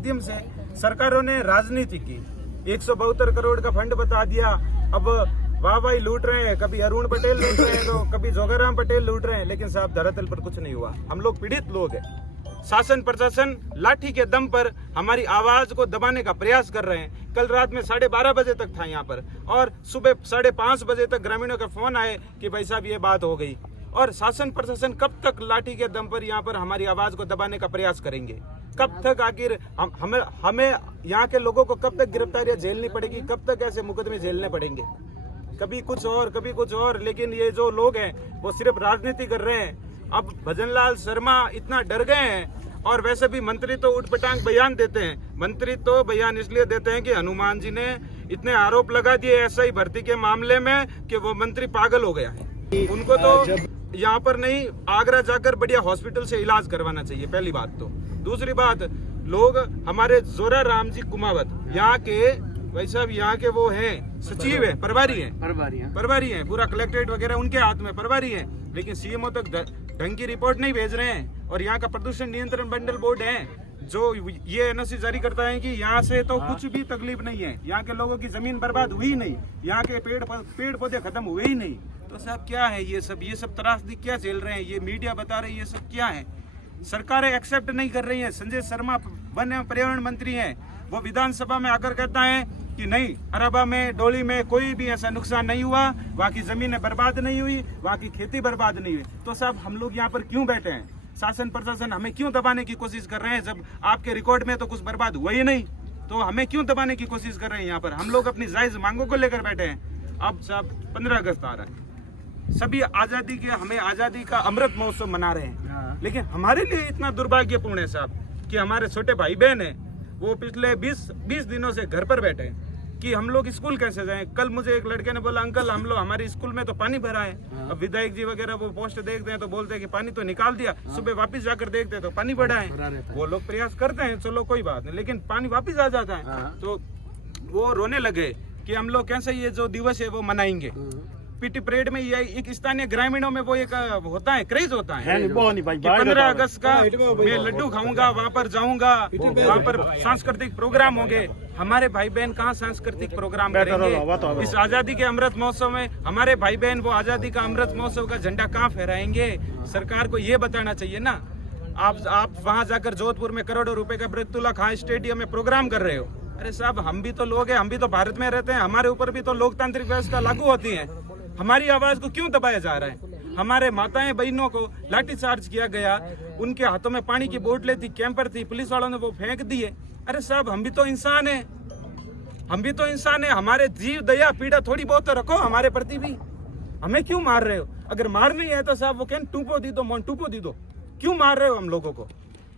माध्यम से सरकारों ने राजनीति की। 172 करोड़ का फंड बता दिया, अब वाह लूट रहे हैं, कभी अरुण पटेल लूट रहे हैं तो कभी जोगाराम पटेल लूट रहे हैं, लेकिन साहब धरातल पर कुछ नहीं हुआ। हम लोग पीड़ित लोग हैं। शासन प्रशासन लाठी के दम पर हमारी आवाज को दबाने का प्रयास कर रहे हैं। कल रात में 12:30 बजे तक था यहाँ पर, और सुबह 5:30 बजे तक ग्रामीणों का फोन आए कि भाई साहब ये बात हो गई। और शासन प्रशासन कब तक लाठी के दम पर यहाँ पर हमारी आवाज को दबाने का प्रयास करेंगे? कब तक आखिर हमें यहाँ के लोगों को कब तक गिरफ्तारियां झेलनी पड़ेगी? कब तक ऐसे मुकदमे झेलने पड़ेंगे? कभी कुछ और कभी कुछ और, लेकिन ये जो लोग हैं वो सिर्फ राजनीति कर रहे हैं। अब भजनलाल शर्मा इतना डर गए हैं, और वैसे भी मंत्री तो उठपटांग बयान देते हैं। मंत्री तो बयान इसलिए देते हैं कि हनुमान जी ने इतने आरोप लगा दिए एसआई भर्ती के मामले में कि वो मंत्री पागल हो गया है। उनको तो यहाँ पर नहीं, आगरा जाकर बढ़िया हॉस्पिटल से इलाज करवाना चाहिए, पहली बात तो। दूसरी बात, लोग हमारे जोरा राम जी कुमावत यहाँ के, भाई साहब यहाँ के वो हैं, सचिव है, प्रभारी हैं, पूरा कलेक्ट्रेट वगैरह उनके हाथ में प्रभारी है, लेकिन सीएमओ तक ढंग की रिपोर्ट नहीं भेज रहे हैं। और यहाँ का प्रदूषण नियंत्रण मंडल बोर्ड है जो ये एनओसी जारी करता है कि यहाँ से तो कुछ भी तकलीफ नहीं है, यहाँ के लोगों की जमीन बर्बाद हुई नहीं, यहाँ के पेड़ पौधे खत्म हुए ही नहीं। तो साहब क्या है ये सब त्रासदी क्या झेल रहे हैं? ये मीडिया बता रही है ये सब क्या है? सरकारें एक्सेप्ट नहीं कर रही हैं। संजय शर्मा वन एवं पर्यावरण मंत्री हैं, वो विधानसभा में आकर कहता है कि नहीं, अरबा में डोली में कोई भी ऐसा नुकसान नहीं हुआ, वहाँ की जमीनें बर्बाद नहीं हुई, वहाँ की खेती बर्बाद नहीं हुई। तो साहब हम लोग यहाँ पर क्यों बैठे हैं? शासन प्रशासन हमें क्यों दबाने की कोशिश कर रहे हैं? जब आपके रिकॉर्ड में तो कुछ बर्बाद हुआ ही नहीं, तो हमें क्यों दबाने की कोशिश कर रहे हैं? यहाँ पर हम लोग अपनी जायज मांगों को लेकर बैठे हैं। अब साहब 15 अगस्त आ रहा है, सभी हमें आजादी का अमृत महोत्सव मना रहे हैं, लेकिन हमारे लिए इतना दुर्भाग्यपूर्ण है साहब कि हमारे छोटे भाई बहन है वो पिछले 20 दिनों से घर पर बैठे हैं कि हम लोग स्कूल कैसे जाएं। कल मुझे एक लड़के ने बोला, अंकल हम लोग हमारे स्कूल में तो पानी भरा है। अब विधायक जी वगैरह वो पोस्ट देखते हैं तो बोलते हैं कि पानी तो निकाल दिया, सुबह वापस जाकर देखते हैं तो पानी बढ़ा है। वो लोग प्रयास करते हैं, चलो कोई बात नहीं, लेकिन पानी वापस आ जाता है। तो वो रोने लगे कि हम लोग कैसे ये जो दिवस है वो मनाएंगे। पीटी परेड में ये एक स्थानीय ग्रामीणों में वो एक होता है, क्रेज होता है कि 15 अगस्त का मैं लड्डू खाऊंगा, वहाँ पर जाऊंगा, वहाँ पर सांस्कृतिक प्रोग्राम होंगे। हमारे भाई बहन कहाँ सांस्कृतिक प्रोग्राम करेंगे? इस आजादी के अमृत महोत्सव में हमारे भाई बहन वो आजादी का अमृत महोत्सव का झंडा कहाँ फहराएंगे? सरकार को ये बताना चाहिए ना। आप वहाँ जाकर जोधपुर में करोड़ों रुपए का बरकतुल्ला खां स्टेडियम में प्रोग्राम कर रहे हो। अरे साहब हम भी तो लोग हैं, हम भी तो भारत में रहते हैं, हमारे ऊपर भी तो लोकतांत्रिक व्यवस्था लागू होती है। हमारी आवाज को क्यों दबाया जा रहा है? हमारे माताएं बहनों को लाठीचार्ज किया गया, उनके हाथों में पानी की बोतलें थी, कैंपर थी, पुलिस वालों ने वो फेंक दिए। अरे साहब हम भी तो इंसान हैं, हमारे जीव दया पीड़ा थोड़ी बहुत तो रखो हमारे प्रति भी। हमें क्यों मार रहे हो? अगर मार नहीं है तो साहब वो कहन टूपो दी दो, क्यों मार रहे हो हम लोगों को?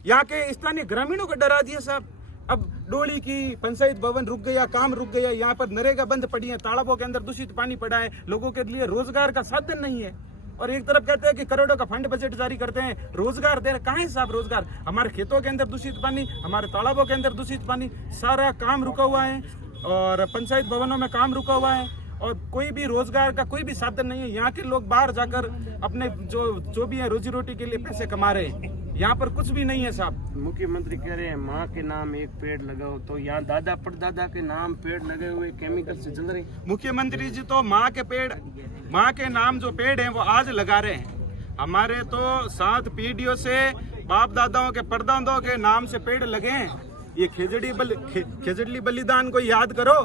यहाँ के स्थानीय ग्रामीणों को डरा दिया साहब। अब डोली की पंचायत भवन रुक गया, काम रुक गया, यहाँ पर नरेगा बंद पड़ी है, तालाबों के अंदर दूषित पानी पड़ा है, लोगों के लिए रोजगार का साधन नहीं है। और एक तरफ कहते हैं कि करोड़ों का फंड बजट जारी करते हैं, रोजगार दे रहे, कहाँ है साहब रोजगार? हमारे खेतों के अंदर दूषित पानी, हमारे तालाबों के अंदर दूषित पानी, सारा काम रुका हुआ है और पंचायत भवनों में काम रुका हुआ है और कोई भी रोजगार का कोई भी साधन नहीं है। यहाँ के लोग बाहर जाकर अपने जो भी है रोजी रोटी के लिए पैसे कमा रहे हैं, यहाँ पर कुछ भी नहीं है साहब। मुख्यमंत्री कह रहे हैं माँ के नाम एक पेड़ लगाओ, तो यहाँ दादा परदादा के नाम पेड़ लगे हुए केमिकल से जल रहे। मुख्यमंत्री जी तो माँ के नाम जो पेड़ हैं वो आज लगा रहे हैं। हमारे तो 7 पीढ़ियों से बाप दादाओं के परदादाओं के नाम से पेड़ लगे हैं। ये खेजड़ी बलिदान को याद करो,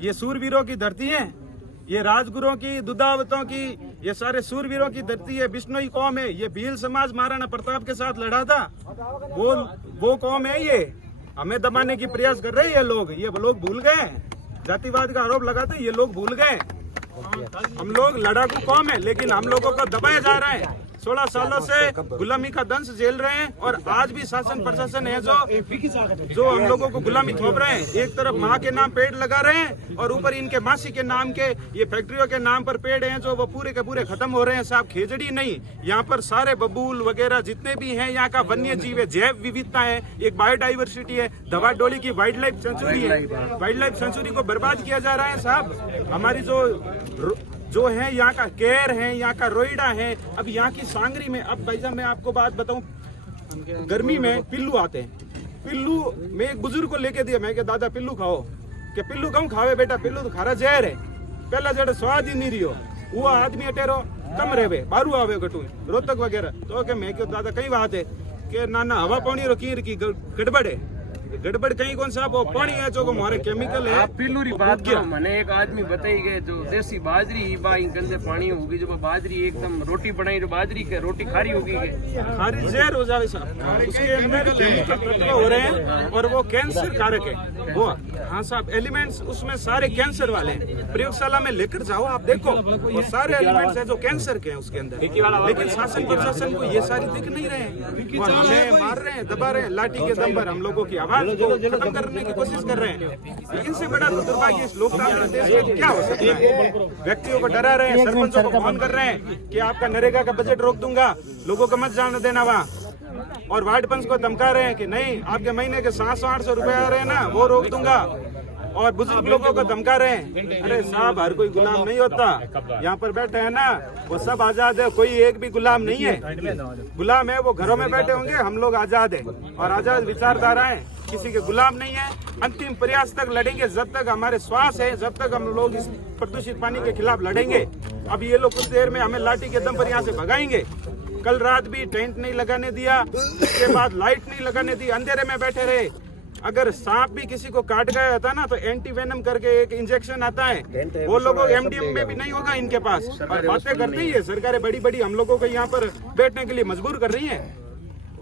ये सूरवीरों की धरती है, ये राजगुरुओं की, दुधावतों की, ये सारे सूरवीरों की धरती है, बिश्नोई कौम है। ये भील समाज महाराणा प्रताप के साथ लड़ा था, वो कौम है। ये हमें दबाने की प्रयास कर रहे हैं लोग, ये लोग भूल गए, जातिवाद का आरोप लगाते ये लोग भूल गए। हम लोग लड़ाकू कौम है, लेकिन हम लोगों को दबाया जा रहा है। 16 सालों से गुलामी का दंश झेल रहे हैं और आज भी शासन प्रशासन है जो हम लोगों को गुलामी थोप रहे हैं। एक तरफ माँ के नाम पेड़ लगा रहे हैं और ऊपर इनके मासी के नाम के ये फैक्ट्रियों के नाम पर पेड़ हैं जो वो पूरे के पूरे खत्म हो रहे हैं साहब। खेजड़ी नहीं, यहाँ पर सारे बबूल वगैरह जितने भी हैं, यहाँ का वन्य जीव है, जैव विविधता है, एक बायोडाइवर्सिटी है। धवा डोली की वाइल्ड लाइफ सेंचुरी है, वाइल्ड लाइफ सेंचुरी को बर्बाद किया जा रहा है साहब। हमारी जो है यहाँ का केर है, यहाँ का रोइडा है, अब यहाँ की सांगरी में, अब भाई साहब मैं आपको बात बताऊं, गर्मी में पिल्लू आते हैं, पिल्लू, मैं एक बुजुर्ग को लेके दिया, मैं क्या दादा पिल्लू खाओ, कि पिल्लू कम खावे बेटा, पिल्लू तो खारा जहर है, पहला जड़ स्वाद ही नहीं रहियो, वो आदमी अटेरो कम रहे बारू आवे कटू रोहतक वगैरह। तो क्या मैं क्यों दादा कई बात है कि नाना हवा पानी रो की गड़बड़ है, गड़बड़ कहीं कौन सा वो पानी है जो हमारे केमिकल है। आप पिल्लू री बात करो, मैंने एक आदमी बताई गए जो देसी बाजरी ही बा गंदे पानी होगी, जो बाजरी एकदम रोटी बनाई, जो बाजरी के रोटी खारी होगी, खारी जहर हो जावे साहब, उसके अंदर केमिकल तत्व हो रहे हैं और वो कैंसर कारक है वो। हाँ साहब, एलिमेंट्स उसमें सारे कैंसर वाले हैं, प्रयोगशाला में लेकर जाओ आप देखो, वो सारे एलिमेंट्स हैं जो कैंसर के हैं उसके अंदर, लेकिन शासन प्रशासन को ये सारी दिख नहीं रहे हैं और हमें मार रहे हैं, दबा रहे हैं, लाठी के दम पर हम लोगों की आवाज को खत्म करने की कोशिश कर रहे हैं। इनसे बड़ा दुर्भाग्य इस लोकतांत्रिक देश में क्या हो सकता है? व्यक्तियों को डरा रहे हैं, सरपंचों को फोन कर रहे हैं कि आपका नरेगा का बजट रोक दूंगा, लोगों को मत जाने देना वहाँ, और वार्ड पंच को धमका रहे हैं कि नहीं आपके महीने के 700-800 रुपए आ रहे हैं ना वो रोक दूंगा, और बुजुर्ग लोगों को धमका रहे हैं। अरे साहब, हर कोई गुलाम नहीं होता, यहाँ पर बैठे हैं ना वो सब आजाद है, कोई एक भी गुलाम नहीं है। गुलाम है वो घरों में बैठे होंगे, हम लोग आजाद है और आजाद विचारधारा है, किसी के गुलाम नहीं है। अंतिम प्रयास तक लड़ेंगे, जब तक हमारे श्वास है जब तक हम लोग इस प्रदूषित पानी के खिलाफ लड़ेंगे। अब ये लोग कुछ देर में हमें लाठी के दम पर यहाँ से भगाएंगे। कल रात भी टेंट नहीं लगाने दिया, उसके बाद लाइट नहीं लगाने दी, अंधेरे में बैठे रहे। अगर सांप भी किसी को काट गया था ना तो एंटी वेनम करके एक इंजेक्शन आता है, वो लोगों एमडीएम में भी नहीं होगा इनके पास, और बातें करती है सरकारें बड़ी बड़ी, हम लोगों को यहाँ पर बैठने के लिए मजबूर कर रही है।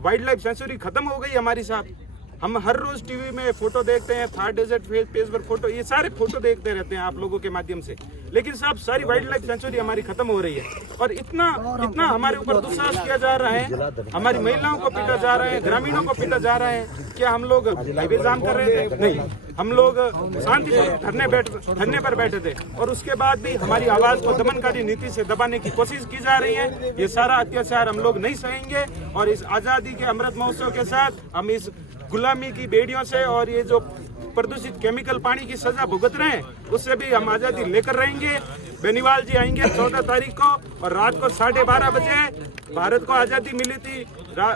वाइल्ड लाइफ सेंचुरी खत्म हो गई हमारी साहब। हम हर रोज टीवी में फोटो देखते हैं, थार डेजर्ट पेज पर फोटो, ये सारे फोटो देखते रहते हैं आप लोगों के माध्यम से, लेकिन साहब सारी वाइल्ड लाइफ सेंचुरी हमारी खत्म हो रही है। और इतना इतना हमारे ऊपर दुस्साहस किया जा रहा है, हमारी महिलाओं को पीटा जा रहा है, ग्रामीणों को पीटा जा रहा है। क्या हम लोग हाईवे जाम कर रहे थे? नहीं, हम लोग शांतिपूर्वक धरने पर बैठे थे, और उसके बाद भी हमारी आवाज को दमनकारी नीति से दबाने की कोशिश की जा रही है। ये सारा अत्याचार हम लोग नहीं सहेंगे, और इस आजादी के अमृत महोत्सव के साथ हम इस गुलामी की बेड़ियों से और ये जो प्रदूषित केमिकल पानी की सजा भुगत रहे हैं उससे भी हम आजादी लेकर रहेंगे। बेनीवाल जी आएंगे 14 तारीख को, और रात को 12:30 बजे भारत को आजादी मिली थी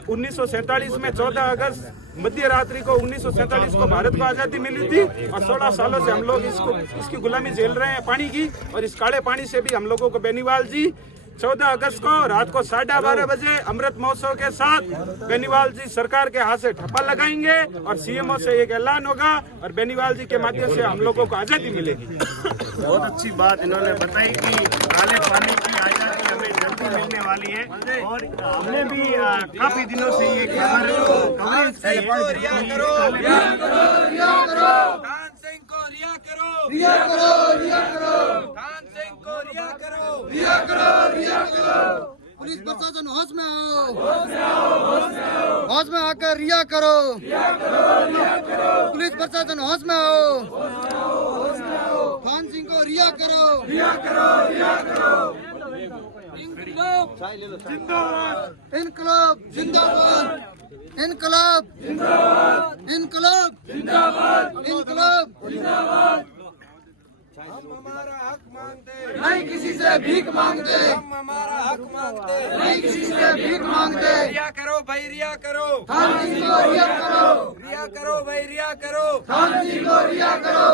1947 में, 14 अगस्त मध्य रात्रि को 1947 को भारत को आजादी मिली थी, और 16 सालों से हम लोग इसकी गुलामी झेल रहे हैं पानी की। और इस काले पानी से भी हम लोगों को बेनीवाल जी 14 अगस्त को रात को 12:30 बजे अमृत महोत्सव के साथ बेनीवाल जी सरकार के हाथ से ठप्पा लगाएंगे, और सीएमओ से एक ऐलान होगा, और बेनीवाल जी के माध्यम से हम लोगों को आजादी मिलेगी। बहुत अच्छी बात इन्होंने बताई कि काले पानी की आजादी हमें जल्दी मिलने वाली है, और हमने भी काफी दिनों से ये पुलिस प्रशासन होश में आओ, होश में आकर रिया करो, पुलिस प्रशासन होश में आओ, खान सिंह को रिया करो, इनकलाब जिंदाबाद, इनकलाब जिंदाबाद, इनकलाब जिंदाबाद, इनकलाब जिंदाबाद। हम हमारा हक मांगते नहीं, किसी से भीख मांगते, हम हमारा हक मांगते नहीं, किसी से भीख मांगते। रिया करो भाई, रिया करो, खान सिंह को रिया करो, रिया करो भाई, रिया करो, खान सिंह को रिया करो।